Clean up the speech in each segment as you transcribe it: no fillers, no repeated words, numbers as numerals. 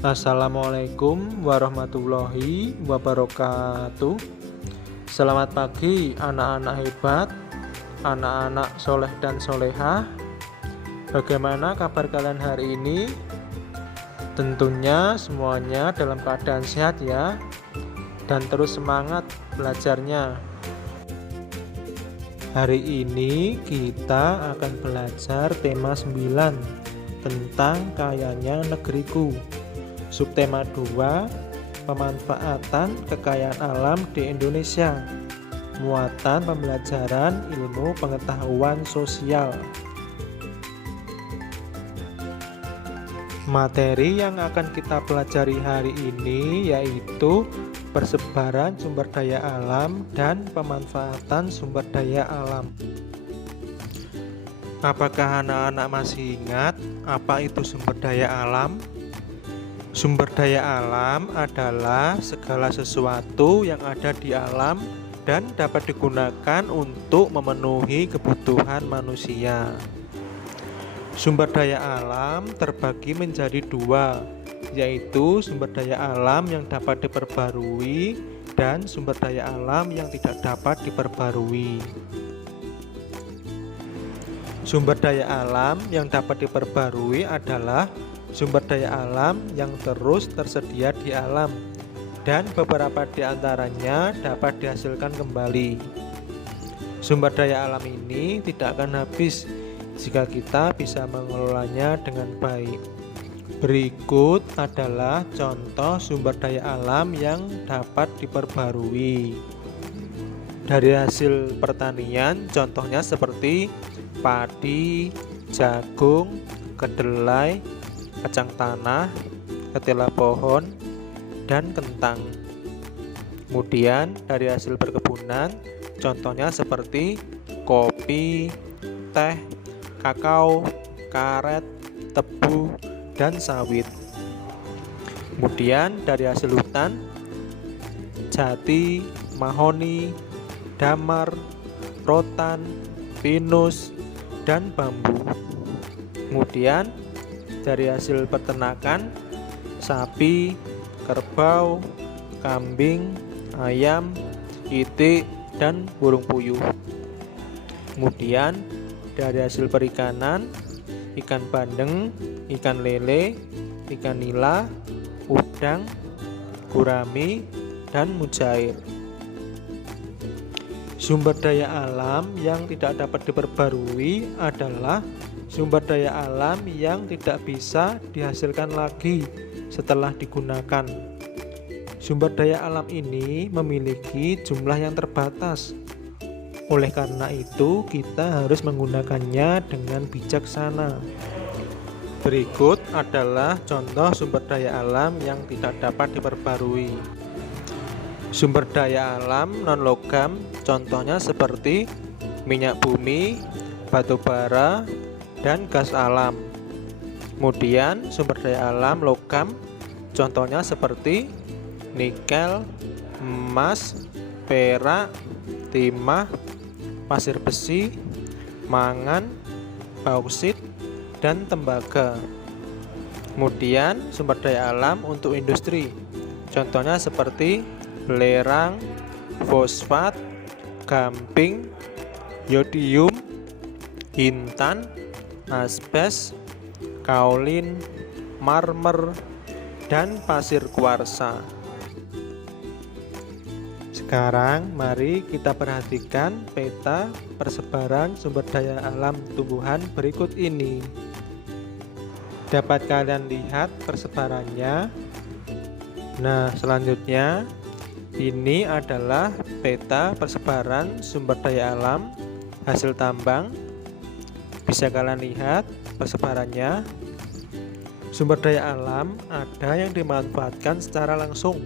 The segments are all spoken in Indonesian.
Assalamualaikum warahmatullahi wabarakatuh. Selamat pagi anak-anak hebat, anak-anak soleh dan solehah. Bagaimana kabar kalian hari ini? Tentunya semuanya dalam keadaan sehat ya, dan terus semangat belajarnya. Hari ini kita akan belajar tema 9 tentang kayanya negeriku. Subtema 2, pemanfaatan kekayaan alam di Indonesia. Muatan pembelajaran ilmu pengetahuan sosial. Materi yang akan kita pelajari hari ini yaitu persebaran sumber daya alam dan pemanfaatan sumber daya alam. Apakah anak-anak masih ingat apa itu sumber daya alam? Sumber daya alam adalah segala sesuatu yang ada di alam dan dapat digunakan untuk memenuhi kebutuhan manusia. Sumber daya alam terbagi menjadi dua, yaitu sumber daya alam yang dapat diperbarui dan sumber daya alam yang tidak dapat diperbarui. Sumber daya alam yang dapat diperbarui adalah sumber daya alam yang terus tersedia di alam dan beberapa di antaranya dapat dihasilkan kembali. Sumber daya alam ini tidak akan habis jika kita bisa mengelolanya dengan baik. Berikut adalah contoh sumber daya alam yang dapat diperbarui. Dari hasil pertanian, contohnya seperti padi, jagung, kedelai, kacang tanah, ketela pohon, dan kentang. Kemudian dari hasil perkebunan, contohnya seperti kopi, teh, kakao, karet, tebu, dan sawit. Kemudian dari hasil hutan, jati, mahoni, damar, rotan, pinus, dan bambu. Kemudian dari hasil peternakan, sapi, kerbau, kambing, ayam, itik, dan burung puyuh. Kemudian dari hasil perikanan, ikan bandeng, ikan lele, ikan nila, udang, gurami, dan mujair. Sumber daya alam yang tidak dapat diperbarui adalah sumber daya alam yang tidak bisa dihasilkan lagi setelah digunakan. Sumber daya alam ini memiliki jumlah yang terbatas. Oleh karena itu, kita harus menggunakannya dengan bijaksana. Berikut adalah contoh sumber daya alam yang tidak dapat diperbarui. Sumber daya alam non-logam, contohnya seperti minyak bumi, batu bara, dan gas alam. Kemudian sumber daya alam logam, contohnya seperti nikel, emas, perak, timah, pasir besi, mangan, bauksit, dan tembaga. Kemudian sumber daya alam untuk industri, contohnya seperti belerang, fosfat, gamping, yodium, intan, asbes, kaolin, marmer, dan pasir kuarsa. Sekarang mari kita perhatikan peta persebaran sumber daya alam tumbuhan berikut ini. Dapat kalian lihat persebarannya. Nah, selanjutnya ini adalah peta persebaran sumber daya alam hasil tambang. Bisa kalian lihat persebarannya. Sumber daya alam ada yang dimanfaatkan secara langsung,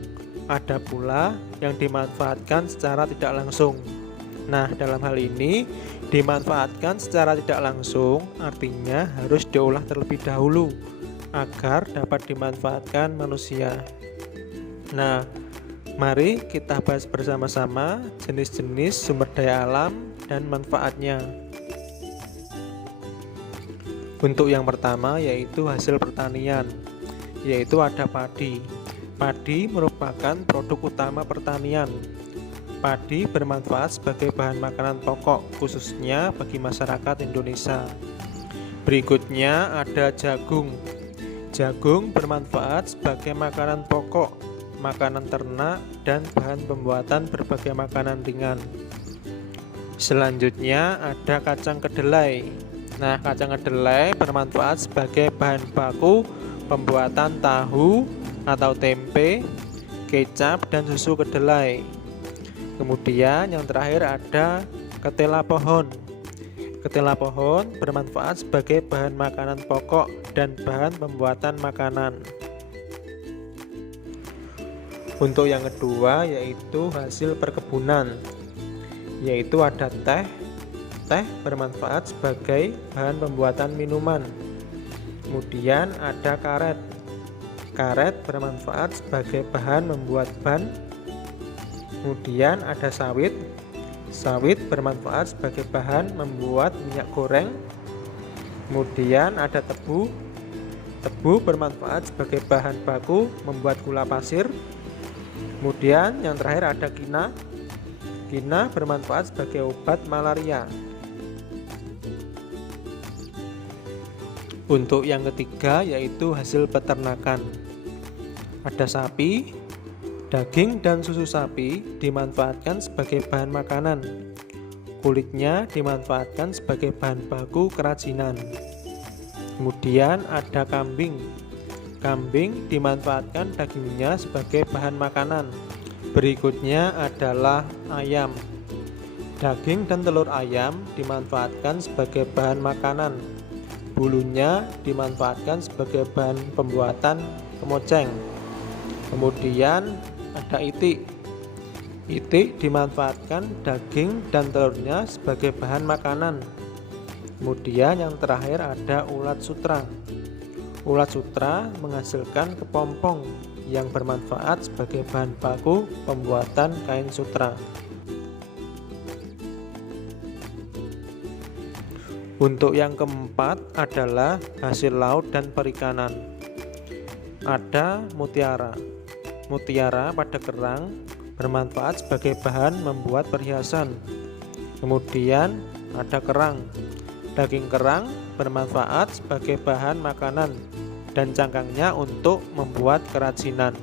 ada pula yang dimanfaatkan secara tidak langsung. Nah, dalam hal ini dimanfaatkan secara tidak langsung artinya harus diolah terlebih dahulu agar dapat dimanfaatkan manusia. Nah, mari kita bahas bersama-sama jenis-jenis sumber daya alam dan manfaatnya. Untuk yang pertama yaitu hasil pertanian. yaitu ada padi. Padi merupakan produk utama pertanian. Padi bermanfaat sebagai bahan makanan pokok, khususnya bagi masyarakat Indonesia. Berikutnya ada jagung. Jagung bermanfaat sebagai makanan pokok, makanan ternak, dan bahan pembuatan berbagai makanan ringan. Selanjutnya ada kacang kedelai. Nah, kacang kedelai bermanfaat sebagai bahan baku pembuatan tahu atau tempe, kecap, dan susu kedelai. Kemudian yang terakhir ada ketela pohon. Ketela pohon bermanfaat sebagai bahan makanan pokok dan bahan pembuatan makanan. Untuk yang kedua yaitu hasil perkebunan, yaitu ada teh. Teh bermanfaat sebagai bahan pembuatan minuman. Kemudian ada karet. Karet bermanfaat sebagai bahan membuat ban. Kemudian ada sawit. Sawit bermanfaat sebagai bahan membuat minyak goreng. Kemudian ada tebu. Tebu bermanfaat sebagai bahan baku membuat gula pasir. Kemudian yang terakhir ada kina. Kina bermanfaat sebagai obat malaria. Untuk yang ketiga yaitu hasil peternakan. Ada sapi. Daging dan susu sapi dimanfaatkan sebagai bahan makanan. Kulitnya dimanfaatkan sebagai bahan baku kerajinan. Kemudian ada kambing. Kambing dimanfaatkan dagingnya sebagai bahan makanan. Berikutnya adalah ayam. Daging dan telur ayam dimanfaatkan sebagai bahan makanan. Bulunya dimanfaatkan sebagai bahan pembuatan kemoceng. Kemudian ada itik. Itik dimanfaatkan daging dan telurnya sebagai bahan makanan. Kemudian yang terakhir ada ulat sutra. Ulat sutra menghasilkan kepompong yang bermanfaat sebagai bahan baku pembuatan kain sutra. Untuk yang keempat adalah hasil laut dan perikanan. Ada mutiara. Mutiara pada kerang bermanfaat sebagai bahan membuat perhiasan. Kemudian ada kerang. Daging kerang bermanfaat sebagai bahan makanan dan cangkangnya untuk membuat kerajinan.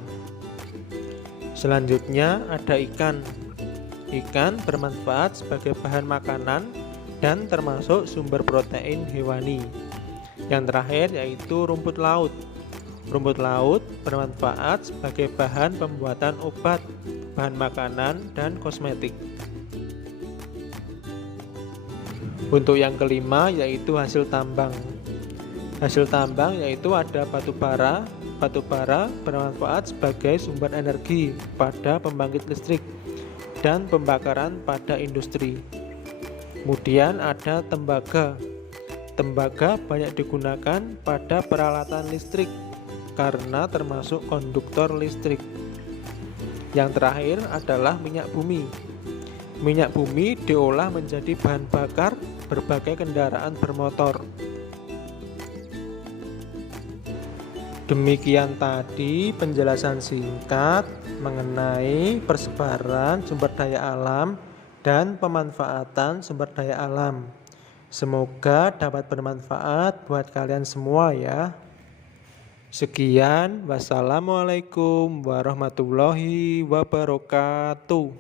Selanjutnya ada ikan. Ikan bermanfaat sebagai bahan makanan dan termasuk sumber protein hewani. Yang terakhir yaitu rumput laut. Rumput laut bermanfaat sebagai bahan pembuatan obat, bahan makanan, dan kosmetik. Untuk yang kelima yaitu hasil tambang. Hasil tambang yaitu ada batu bara. Batu bara bermanfaat sebagai sumber energi pada pembangkit listrik dan pembakaran pada industri. Kemudian ada tembaga. Tembaga banyak digunakan pada peralatan listrik karena termasuk konduktor listrik. Yang terakhir adalah minyak bumi. Minyak bumi diolah menjadi bahan bakar berbagai kendaraan bermotor. Demikian tadi penjelasan singkat mengenai persebaran sumber daya alam dan pemanfaatan sumber daya alam. Semoga dapat bermanfaat buat kalian semua ya. Sekian, wassalamualaikum warahmatullahi wabarakatuh.